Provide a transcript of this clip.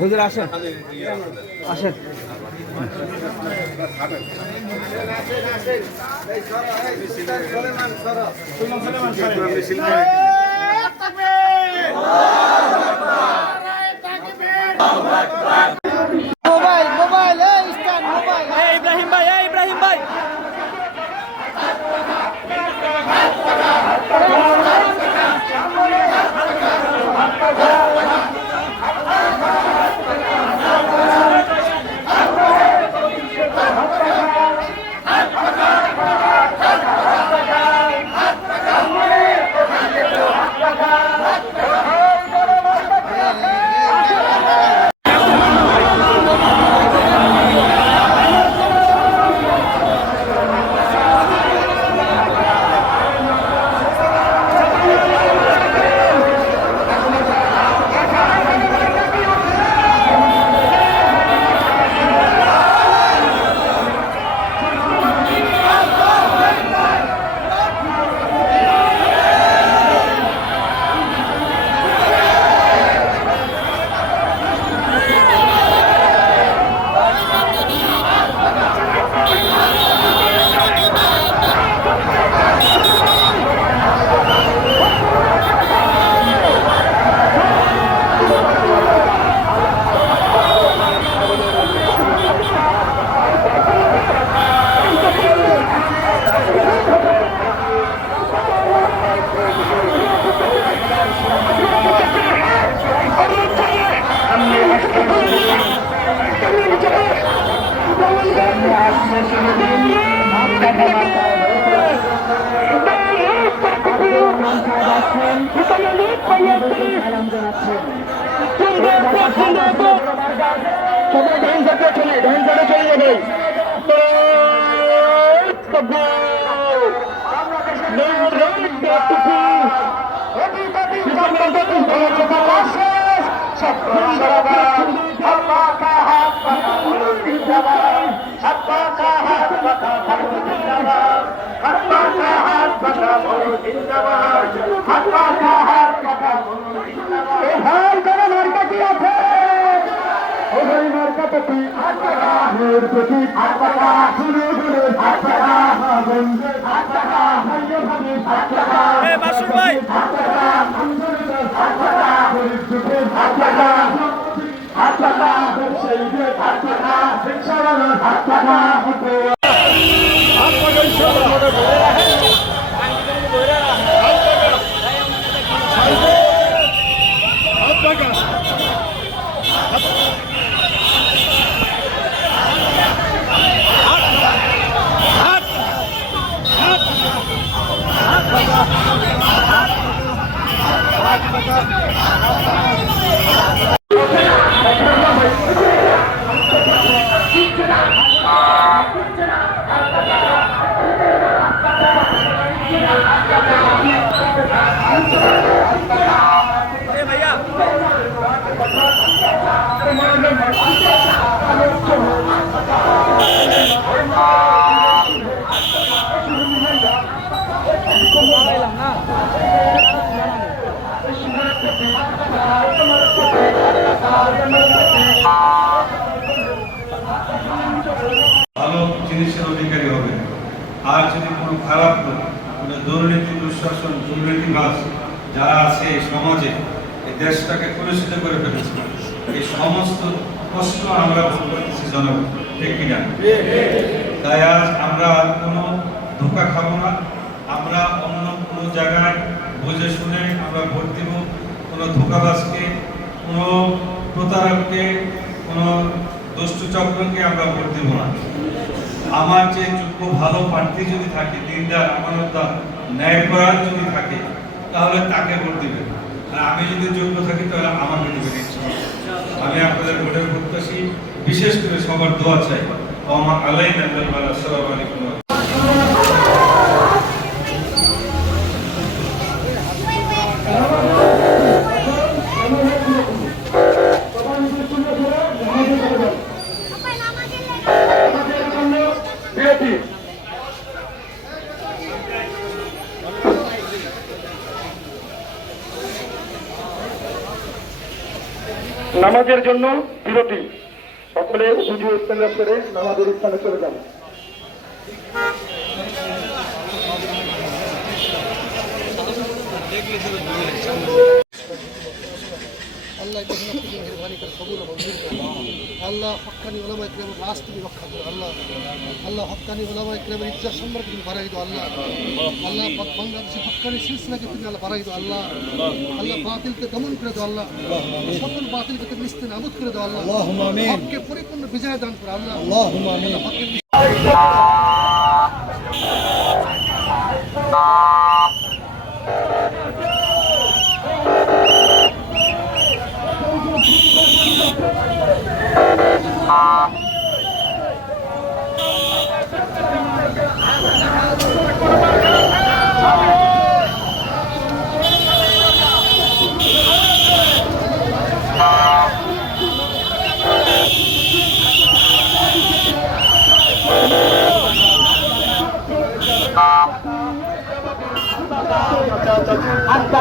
হুজুর আসেন আসেন। মোবাইল মোবাইল ইব্রাহিম ভাই ইব্রাহিম ভাই ভালো জিনিসের অধিকারী হবে। আর যদি কোনো খারাপ কোনো দুর্নীতি দুঃশাসন দুর্নীতিবাজ যারা আছে এই সমাজে এই দেশটাকে কলুষিত করে ফেলেছে, এই সমস্ত প্রশ্ন আমরা করতেছি জনগণ, ঠিক কিনা? তাই আজ আমরা কোনো ধোঁকা খাবো না, আমরা অন্য কোনো জায়গায় বুঝে শুনে আমরা ভোট দিব। কোনো ধোঁকাবাজকে, কোনো প্রতারককে, কোনো দুষ্টু চক্রকে আমরা ভোট দিব না। আমার যে যোগ্য ভালো প্রার্থী যদি থাকে, দিনদার আমানতদার ন্যায়পরায়ণ যদি থাকে, তাহলে তাকে ভোট দিবেন। আর আমি যদি যোগ্য থাকি তাহলে আমাকে দিবেন। আমি আপনাদের ভোটের প্রত্যাশী, বিশেষ করে সবার দোয়া চাই। ওমা আলাইনা ইল্লাল বালাগ। আসসালামু আলাইকুম। নামাজের জন্য বিরতি। সকলে উজু ইস্তেঞ্জা করে নামাজের স্থানে চলে যান। আল্লাহ মেহরবানি করে কবুল ও মঞ্জুর করে। আল্লাহ হক্কানি ওলামা ইকরামের লাশ তুমি রক্ষা করো। আল্লাহ আল্লাহ হক্কানি ওলামা ইকরামের ইজ্জত সম্মান তুমি বাড়াই দাও। আল্লাহ আল্লাহ বাংলাদেশের হক্কানি সিলসিলাকে তুমি আল্লাহ বাড়াই দাও। আল্লাহ আল্লাহ বাতিলকে দমন করে দাও। আল্লাহ সকল বাতিলকে তুমি ইস্তেনাবুদ করে দাও। আল্লাহ হককে পরিপূর্ণ বিজয় দান করো। আল্লাহ হকের আচ্ছা